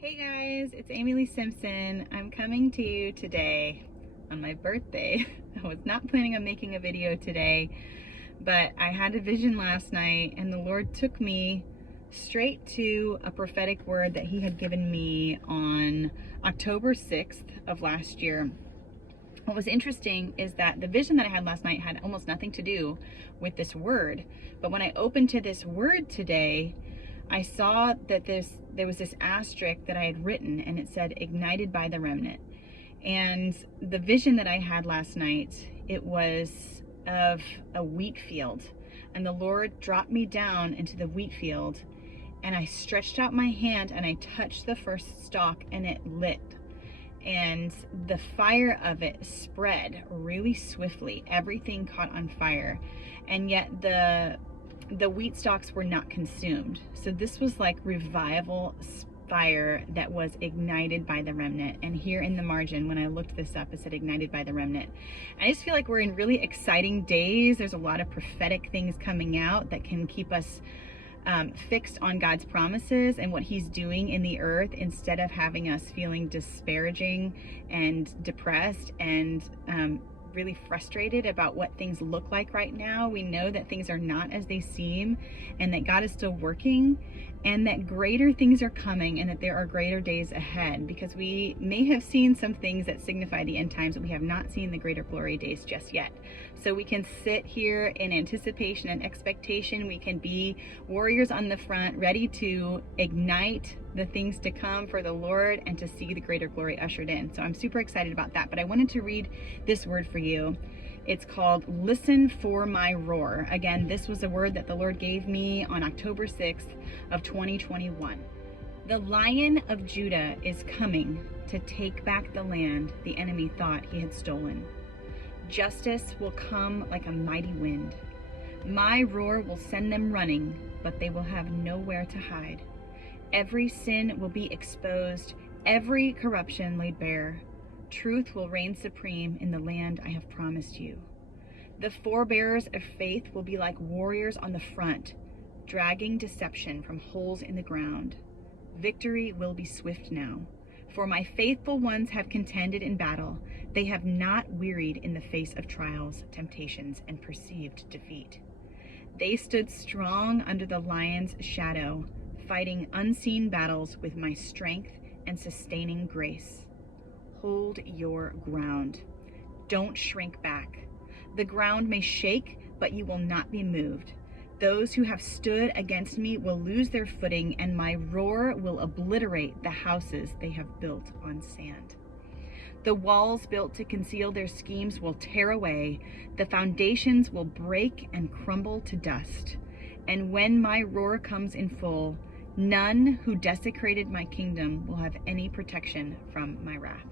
Hey guys, it's Amy Lee Simpson. I'm coming to you today on my birthday. I was not planning on making a video today, but I had a vision last night and the Lord took me straight to a prophetic word that He had given me on October 6th of last year. What was interesting is that the vision that I had last night had almost nothing to do with this word, but when I opened to this word today, I saw that there was this asterisk that I had written and it said ignited by the remnant. And the vision that I had last night, it was of a wheat field, and the Lord dropped me down into the wheat field, and I stretched out my hand and I touched the first stalk and it lit. And the fire of it spread really swiftly. Everything caught on fire, and yet the wheat stalks were not consumed. So this was like revival fire that was ignited by the remnant. And here in the margin, when I looked this up, it said ignited by the remnant. I just feel like we're in really exciting days. There's a lot of prophetic things coming out that can keep us fixed on God's promises and what He's doing in the earth, instead of having us feeling disparaging and depressed and really frustrated about what things look like right now. We know that things are not as they seem, and that God is still working, and that greater things are coming, and that there are greater days ahead, because we may have seen some things that signify the end times, but we have not seen the greater glory days just yet. So we can sit here in anticipation and expectation. We can be warriors on the front, ready to ignite the things to come for the Lord and to see the greater glory ushered in. So I'm super excited about that. But I wanted to read this word for you. It's called Listen for My Roar. Again, this was a word that the Lord gave me on October 6th of 2021. The Lion of Judah is coming to take back the land the enemy thought he had stolen. Justice will come like a mighty wind. My roar will send them running, but they will have nowhere to hide. Every sin will be exposed, every corruption laid bare. Truth will reign supreme in the land I have promised you. The forebearers of faith will be like warriors on the front, dragging deception from holes in the ground. Victory will be swift now, for my faithful ones have contended in battle. They have not wearied in the face of trials, temptations, and perceived defeat. They stood strong under the lion's shadow, fighting unseen battles with my strength and sustaining grace. Hold your ground. Don't shrink back. The ground may shake, but you will not be moved. Those who have stood against me will lose their footing, and my roar will obliterate the houses they have built on sand. The walls built to conceal their schemes will tear away. The foundations will break and crumble to dust. And when my roar comes in full, none who desecrated my kingdom will have any protection from my wrath.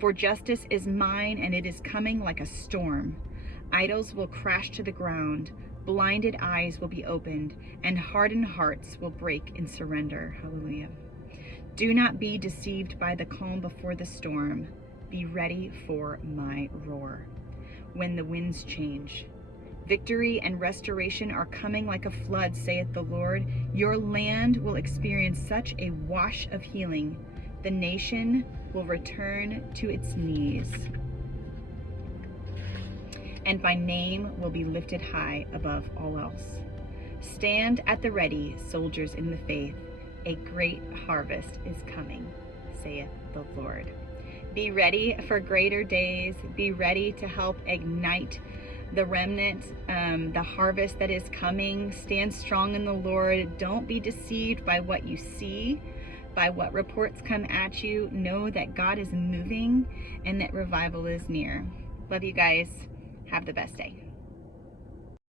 For justice is mine, and it is coming like a storm. Idols will crash to the ground. Blinded eyes will be opened, and hardened hearts will break in surrender. Hallelujah. Do not be deceived by the calm before the storm. Be ready for my roar. When the winds change, victory and restoration are coming like a flood, saith the Lord. Your land will experience such a wash of healing. The nation will return to its knees, and my name will be lifted high above all else. Stand at the ready, soldiers in the faith. A great harvest is coming, saith the Lord. Be ready for greater days. Be ready to help ignite the remnant, the harvest that is coming. Stand strong in the Lord. Don't be deceived by what you see, by what reports come at you. Know that God is moving and that revival is near. Love you guys. Have the best day.